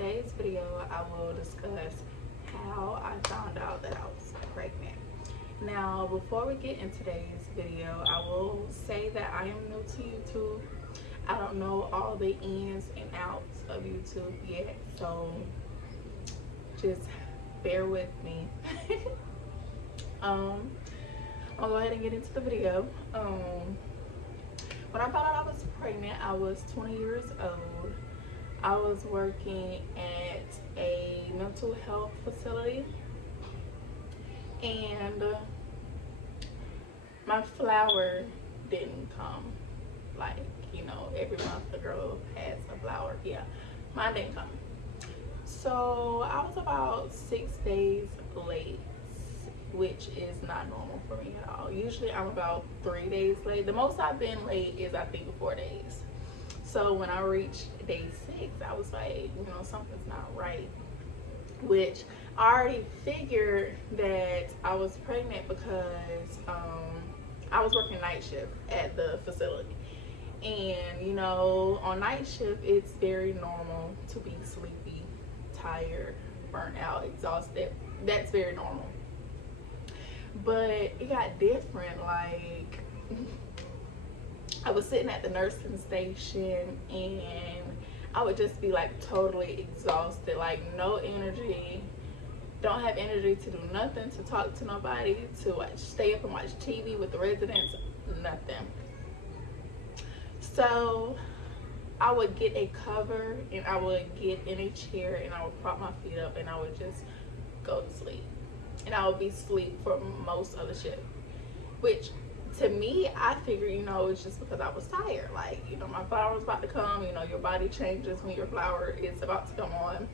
today's video, I will discuss how I found out that I was pregnant. Now, before we get into today's video, I will say that I am new to YouTube. I don't know all the ins and outs of YouTube yet, so just bear with me. I'll go ahead and get into the video. When I found out I was pregnant, I was 20 years old. I was working at a mental health facility, and my flower didn't come. Like, you know, every month a girl has a flower. Yeah, mine didn't come. So I was about 6 days late, which is not normal for me at all. Usually I'm about 3 days late. The most I've been late is, I think, 4 days. So when I reached day 6, I was like, you know, something's not right. Which I already figured that I was pregnant because I was working night shift at the facility. And, you know, on night shift, it's very normal to be sleepy, tired, burnt out, exhausted. That's very normal. But it got different. Like, I was sitting at the nursing station and I would just be like totally exhausted, like no energy, don't have energy to do nothing, to talk to nobody, to like stay up and watch TV with the residents, nothing. So I would get a cover and I would get in a chair and I would prop my feet up and I would just go to sleep. And I would be asleep for most of the shift, which to me, I figure, you know, it's just because I was tired. Like, you know, my flower was about to come. You know, your body changes when your flower is about to come on.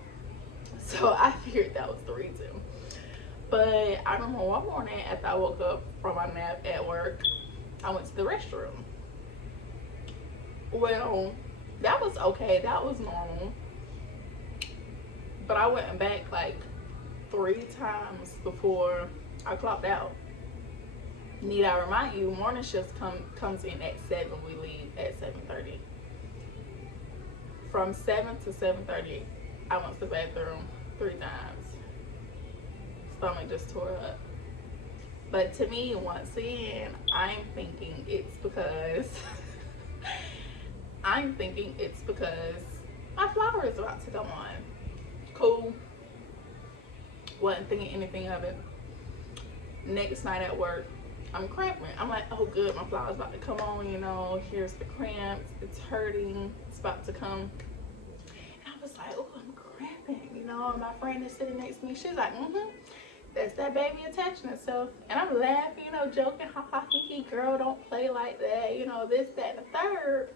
So I figured that was the reason. But I remember one morning after I woke up from my nap at work, I went to the restroom. Well, that was okay. That was normal. But I went back like 3 times before I clocked out. Need I remind you, morning shifts comes in at 7. We leave at 7:30. From 7 to 7:30, I went to the bathroom 3 times. Stomach just tore up. But to me, once again, I'm thinking it's because my flower is about to come on. Cool. Wasn't thinking anything of it. Next night at work, I'm cramping. I'm like, oh good, my flower's about to come on, you know, here's the cramps, it's hurting, it's about to come. And I was like, oh, I'm cramping, you know, and my friend is sitting next to me, she's like, that's that baby attaching itself. And I'm laughing, you know, joking, ha ha hee hee, girl, don't play like that, you know, this, that, and the third.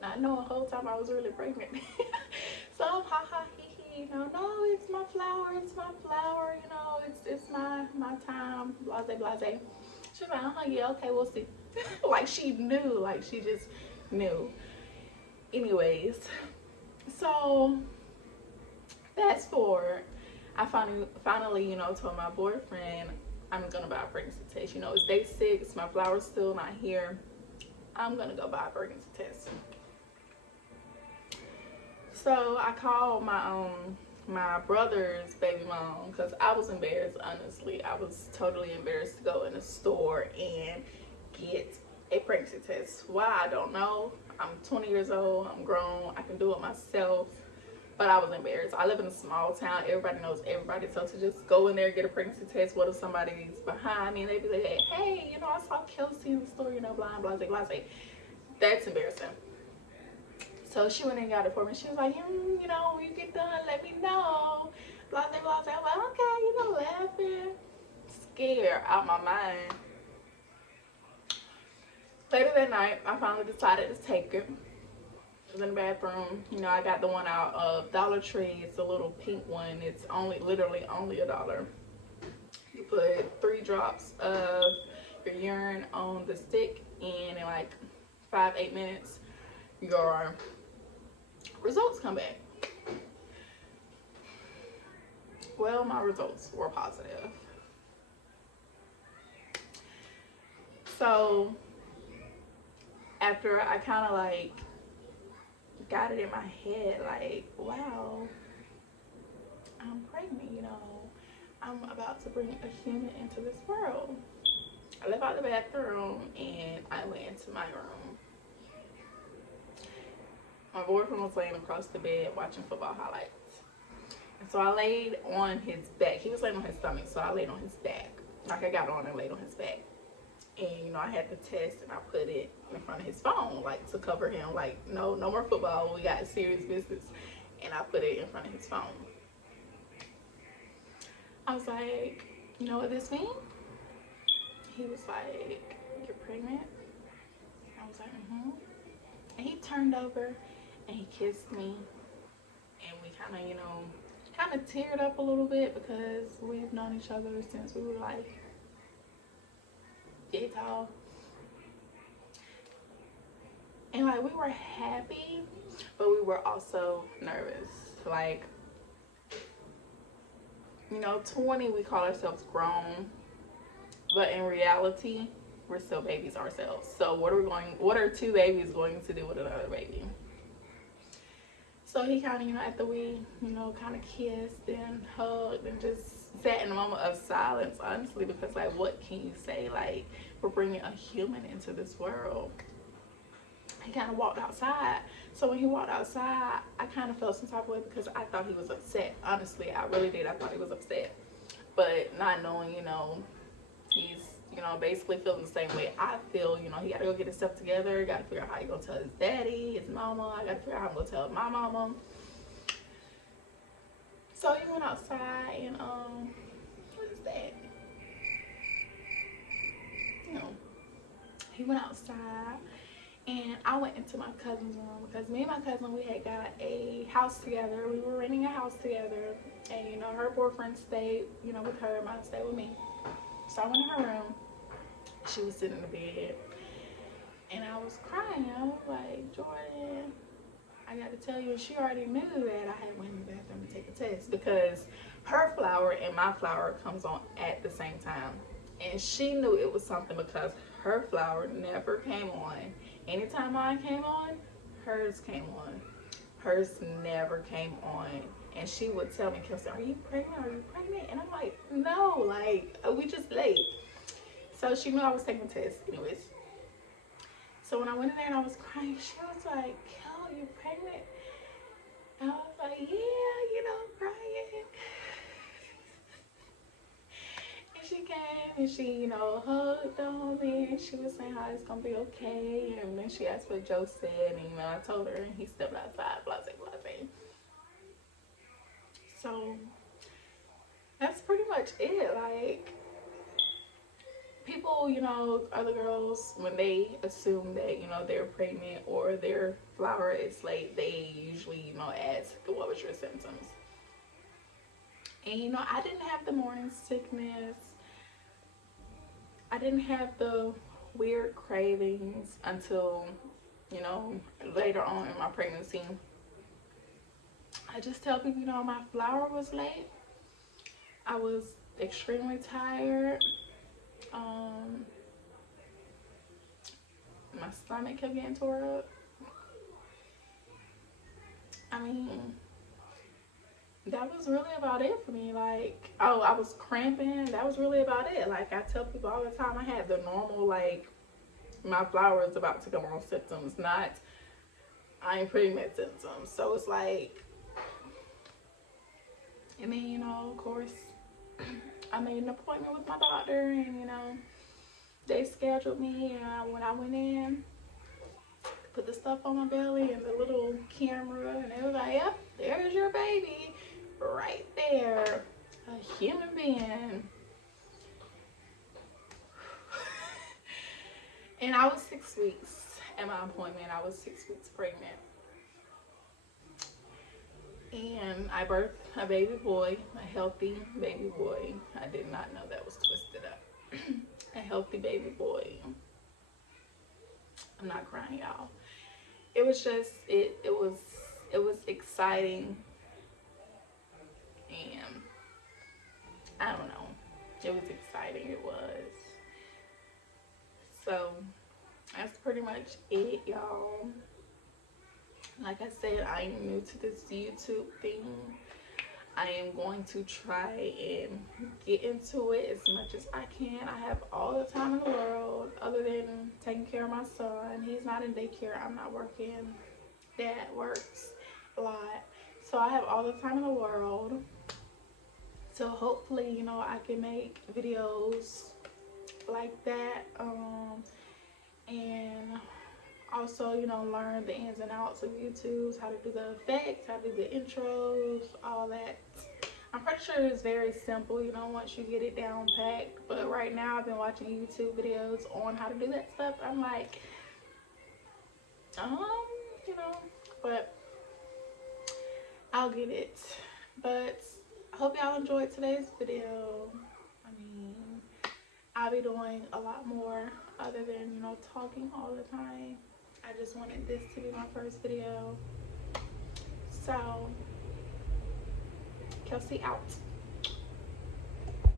Not knowing the whole time I was really pregnant. So I'm ha ha hee hee, you know, no, it's my flower, you know, it's my time, blase blase. She's like, yeah, okay, we'll see. Like she knew, like she just knew. Anyways, so fast forward, I finally, you know, told my boyfriend I'm gonna buy a pregnancy test. You know, it's day 6, my flower's still not here. I'm gonna go buy a pregnancy test. So I called my brother's baby mom because I was embarrassed. Honestly, I was totally embarrassed to go in the store and get a pregnancy test. Why, I don't know. I'm 20 years old, I'm grown, I can do it myself, but I was embarrassed. I live in a small town, everybody knows everybody, so to just go in there and get a pregnancy test, what if somebody's behind me and they be like, hey, you know, I saw Kelsey in the store, you know, blah, blah, blah, blah. That's embarrassing. So she went and got it for me. She was like, you know, when you get done, let me know. Blah, blah, blah. I was like, okay, you know, laughing, scared out my mind. Later that night, I finally decided to take it. I was in the bathroom. You know, I got the one out of Dollar Tree. It's a little pink one. It's literally only $1. You put 3 drops of your urine on the stick, and in like 5-8 minutes, your results come back. Well, my results were positive. So after I kind of like got it in my head, like, wow, I'm pregnant, you know. I'm about to bring a human into this world. I left out the bathroom and I went into my room. My boyfriend was laying across the bed watching football highlights. And so I laid on his back. He was laying on his stomach, so I laid on his back. Like, I got on and laid on his back. And, you know, I had the test and I put it in front of his phone, like, to cover him. Like, no more football. We got serious business. And I put it in front of his phone. I was like, you know what this means? He was like, you're pregnant? I was like, mm-hmm. And he turned over and he kissed me. And we kind of, you know, kind of teared up a little bit because we've known each other since we were like yay tall. And like, we were happy, but we were also nervous. Like, you know, 20, we call ourselves grown, but in reality, we're still babies ourselves. So what are two babies going to do with another baby? So he kind of, you know, after we, you know, kind of kissed and hugged and just sat in a moment of silence, honestly, because, like, what can you say? Like, we're bringing a human into this world. He kind of walked outside. So when he walked outside, I kind of felt some type of way because I thought he was upset. Honestly, I really did. I thought he was upset. But not knowing, you know, he's, you know, basically feeling the same way I feel. You know, he got to go get his stuff together. Got to figure out how he going to tell his daddy, his mama. I got to figure out how I'm going to tell my mama. So he went outside and, what is that? You know, he went outside. And I went into my cousin's room because me and my cousin, we had got a house together. We were renting a house together. And, you know, her boyfriend stayed, you know, with her. Mine stayed with me. So I went in her room. She was sitting in the bed. And I was crying. I was like, Jordan, I got to tell you. And she already knew that I had went in the bathroom to take a test because her flower and my flower comes on at the same time. And she knew it was something because her flower never came on. Anytime mine came on, hers came on. Hers never came on. And she would tell me, Kelsey, are you pregnant? Are you pregnant? And I'm like, no, like, we just late. So she knew I was taking tests anyways. So when I went in there and I was crying, she was like, Kel, you pregnant? And I was like, yeah, you know, crying. She came and she, you know, hugged on me and she was saying how it's gonna be okay. And then she asked what Joe said, and, you know, I told her, and he stepped outside, blase, blase. So that's pretty much it. Like, people, you know, other girls, when they assume that, you know, they're pregnant or their flower is late, they usually, you know, ask, what was your symptoms? And, you know, I didn't have the morning sickness. I didn't have the weird cravings until, you know, later on in my pregnancy. I just tell people, you know, my flower was late. I was extremely tired. My stomach kept getting tore up. I mean, that was really about it for me. Like, oh, I was cramping. That was really about it. Like, I tell people all the time, I had the normal, like, my flower is about to come on symptoms, not I ain't pregnant symptoms. So it's like, and then, you know, of course, I made an appointment with my doctor, and, you know, they scheduled me, and when I went in, put the stuff on my belly and the little camera, and they was like, yep, there's your baby. Right there, a human being. And I was 6 weeks at my appointment. I was 6 weeks pregnant. And I birthed a baby boy, a healthy baby boy. I did not know that was twisted up. A healthy baby boy. I'm not crying, y'all. It was just, it was exciting. And I don't know, it was exciting. It was. So that's pretty much it, y'all. Like I said, I am new to this YouTube thing. I am going to try and get into it as much as I can. I have all the time in the world other than taking care of my son. He's not in daycare. I'm not working. Dad works a lot. So I have all the time in the world. So hopefully, you know, I can make videos like that. And also, you know, learn the ins and outs of YouTube, how to do the effects, how to do the intros, all that. I'm pretty sure it's very simple, you know, once you get it down packed. But right now, I've been watching YouTube videos on how to do that stuff. I'm like, you know, but I'll get it. But I hope y'all enjoyed today's video. I mean, I'll be doing a lot more other than, you know, talking all the time. I just wanted this to be my first video. So, Kelsey out.